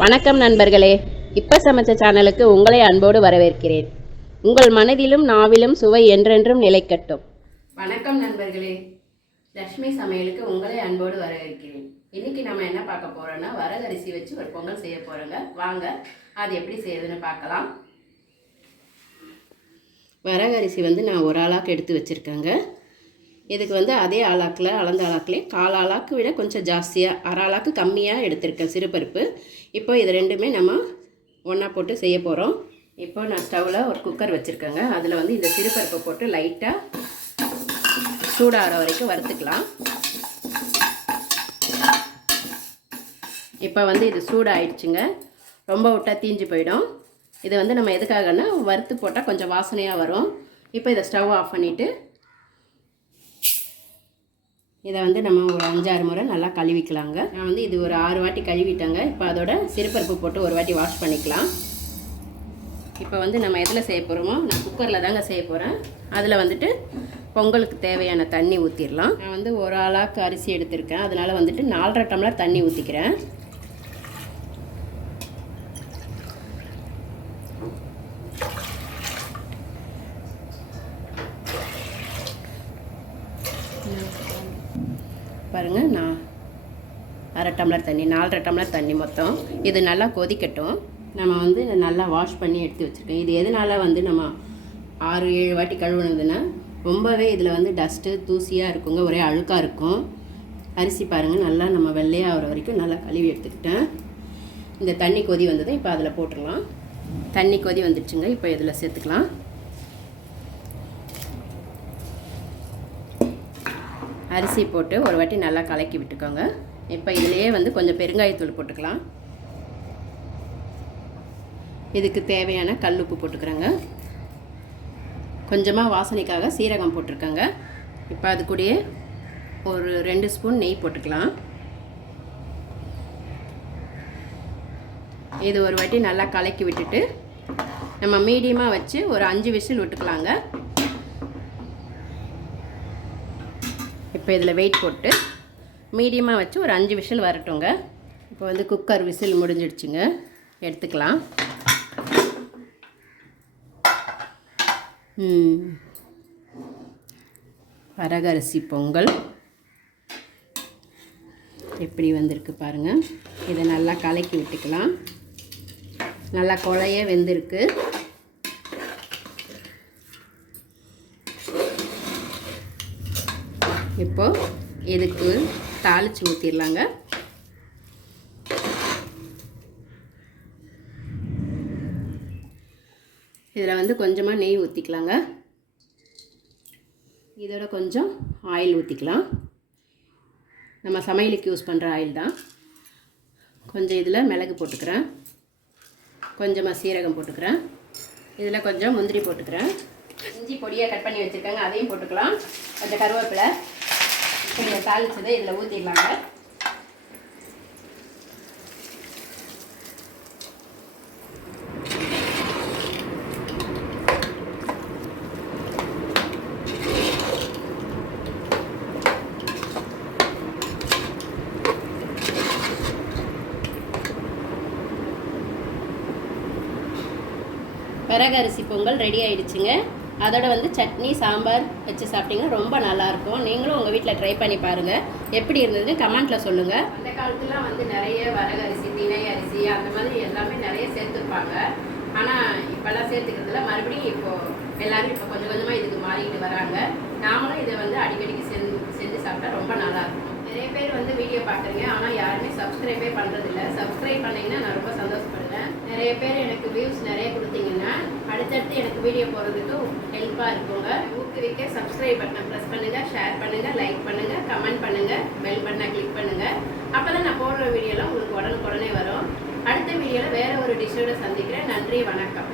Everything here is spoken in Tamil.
வணக்கம் நண்பர்களே. இப்போ சமைச்ச சேனலுக்கு உங்களை அன்போடு வரவேற்கிறேன். உங்கள் மனதிலும் நாவிலும் சுவை என்றென்றும் நிலைக்கட்டும். வணக்கம் நண்பர்களே. லக்ஷ்மி சமையலுக்கு உங்களை அன்போடு வரவேற்கிறேன். இன்னைக்கு நம்ம என்ன பார்க்க போறோம்னா வரகரிசி வச்சு ஒரு பொங்கல் செய்ய போறோங்க. வாங்க அது எப்படி செய்யறதுன்னு பார்க்கலாம். வரகரிசி வந்து நான் ஒரு ஆளாக்கு எடுத்து வச்சுருக்கேங்க. இதுக்கு வந்து அதே ஆளாக்கில் அளந்த ஆளாக்கிலே கால் ஆளாக்கு விட கொஞ்சம் ஜாஸ்தியாக அரை ஆளாக்கு கம்மியாக எடுத்திருக்கேன் சிறுபருப்பு. இப்போ இது ரெண்டுமே நம்ம ஒன்றா போட்டு செய்ய போகிறோம் இப்போ நான் ஸ்டவ்வில் ஒரு குக்கர் வச்சுருக்கேங்க. அதில் வந்து இந்த சிறுபருப்பை போட்டு லைட்டாக சூடாகிற வரைக்கும் வறுத்துக்கலாம். இப்போ வந்து இது சூடாயிடுச்சுங்க. ரொம்ப விட்டால் தீஞ்சு போயிடும். இது வந்து நம்ம எதுக்காகன்னா வறுத்து போட்டால் கொஞ்சம் வாசனையாக வரும். இப்போ இதை ஸ்டவ் ஆஃப் பண்ணிவிட்டு இதை வந்து நம்ம ஒரு அஞ்சாறு முறை நல்லா கழுவிக்கலாங்க. நான் வந்து இது ஒரு ஆறு வாட்டி கழுவிட்டேங்க. இப்போ அதோட சிறுபருப்பு போட்டு ஒரு வாட்டி வாஷ் பண்ணிக்கலாம். இப்போ வந்து நம்ம எதில் செய்ய போகிறோமோ நான் குக்கரில் தாங்க செய்ய போகிறேன் அதில் வந்துட்டு பொங்கலுக்கு தேவையான தண்ணி ஊற்றிடலாம் நான் வந்து ஒரு ஆளாக்கு அரிசி எடுத்திருக்கேன். அதனால் வந்துட்டு நாலரை டம்ளர் தண்ணி ஊற்றிக்கிறேன் பாருங்கள் நான் அரை டம்ளர் தண்ணி நாலரை டம்ளர் தண்ணி மொத்தம். இது நல்லா கொதிக்கட்டும். நம்ம வந்து இதை நல்லா வாஷ் பண்ணி எடுத்து வச்சுருக்கோம் இது எதனால் வந்து நம்ம ஆறு ஏழு வாட்டி கழுவுனதுன்னா ரொம்பவே இதில் வந்து டஸ்ட்டு தூசியாக இருக்குங்க ஒரே அழுக்காக இருக்கும். அரிசி பாருங்கள் நல்லா நம்ம வெள்ளையாக ஆகிற வரைக்கும் நல்லா கழுவி எடுத்துக்கிட்டேன். இந்த தண்ணி கொதி வந்ததும் இப்போ அதில் போட்டுடலாம். தண்ணி கொதி வந்துடுச்சுங்க இப்போ இதில் சேர்த்துக்கலாம். அரிசி போட்டு ஒரு வாட்டி நல்லா கலக்கி விட்டுக்கோங்க. இப்போ இதுலேயே வந்து கொஞ்சம் பெருங்காயத்தூள் போட்டுக்கலாம். இதுக்கு தேவையான கல் உப்பு போட்டுக்கிறேங்க. கொஞ்சமாக வாசனைக்காக சீரகம் போட்டிருக்கேங்க. இப்போ அது கூடயே ஒரு ரெண்டு ஸ்பூன் நெய் போட்டுக்கலாம். இது ஒரு வாட்டி நல்லா கலக்கி விட்டுட்டு நம்ம மீடியமாக வச்சு ஒரு அஞ்சு விசில் விட்டுக்கலாங்க. இப்போ இதில் வெயிட் போட்டு மீடியமாக வச்சு ஒரு அஞ்சு விசில் வரட்டுங்க. இப்போ வந்து குக்கர் விசில் முடிஞ்சிடுச்சுங்க. எடுத்துக்கலாம். வரகரிசி பொங்கல். எப்படி வந்திருக்கு பாருங்கள் இதை நல்லா கலக்கி விட்டுக்கலாம். நல்லா குழைய வெந்திருக்கு. இப்போ இதுக்கு தாளித்து ஊற்றிடலாங்க இதில் வந்து கொஞ்சமாக நெய் ஊற்றிக்கலாங்க இதோட கொஞ்சம் ஆயில் ஊற்றிக்கலாம் நம்ம சமையலுக்கு யூஸ் பண்ணுற ஆயில் தான். கொஞ்சம் இதில் மிளகு போட்டுக்கிறேன். கொஞ்சமாக சீரகம் போட்டுக்கிறேன். இதில் கொஞ்சம் முந்திரி போட்டுக்கிறேன். இஞ்சி பொடியாக கட் பண்ணி வச்சுருக்காங்க அதையும் போட்டுக்கலாம். கொஞ்சம் கருவேப்பிலை. இதை தாளிச்சதை இதில் ஊற்றிடலாங்க விறகரிசி பொங்கல் ரெடி ஆயிடுச்சுங்க. அதோட வந்து சட்னி சாம்பார் வச்சு சாப்பிட்டீங்கன்னா ரொம்ப நல்லாயிருக்கும். நீங்களும் உங்கள் வீட்டில் ட்ரை பண்ணி பாருங்கள் எப்படி இருந்ததுன்னு கமெண்ட்டில் சொல்லுங்கள் அந்த காலத்துலாம் வந்து நிறைய வரகரிசி திணை அரிசி அந்த மாதிரி எல்லாமே நிறைய சேர்த்துருப்பாங்க. ஆனால் இப்போல்லாம் சேர்த்துக்கிறதுல மறுபடியும் இப்போது எல்லாரும் இப்போ கொஞ்சம் கொஞ்சமாக இதுக்கு மாறிக்கிட்டு வராங்க. நாமளும் இதை வந்து அடிக்கடிக்கு செஞ்சு செஞ்சு சாப்பிட்டா ரொம்ப நல்லாயிருக்கும். நிறைய பேர் வந்து வீடியோ பார்க்குறீங்க. ஆனால் யாருமே சப்ஸ்கிரைபே பண்ணுறதில்ல சப்ஸ்கிரைப் பண்ணிங்கன்னா நான் ரொம்ப சந்தோஷப்படுறேன் நிறைய பேர் எனக்கு வியூஸ் நிறைய கொடுத்தீங்க. அடுத்தடுத்து எனக்கு வீடியோ போகிறதுக்கு ஹெல்ப்பாக இருக்குங்க. ஊக்குவிக்க சப்ஸ்கிரைப் பட்டனை ப்ரெஸ் பண்ணுங்கள் ஷேர் பண்ணுங்கள் லைக் பண்ணுங்கள் கமெண்ட் பண்ணுங்கள் பெல் பட்டனை கிளிக் பண்ணுங்கள் அப்போ தான் நான் போடுற வீடியோலாம் உங்களுக்கு உடனுக்குடனே வரும். அடுத்த வீடியோவில் வேறு ஒரு டிஷ்ஷோட சந்திக்கிறேன். நன்றி வணக்கம்.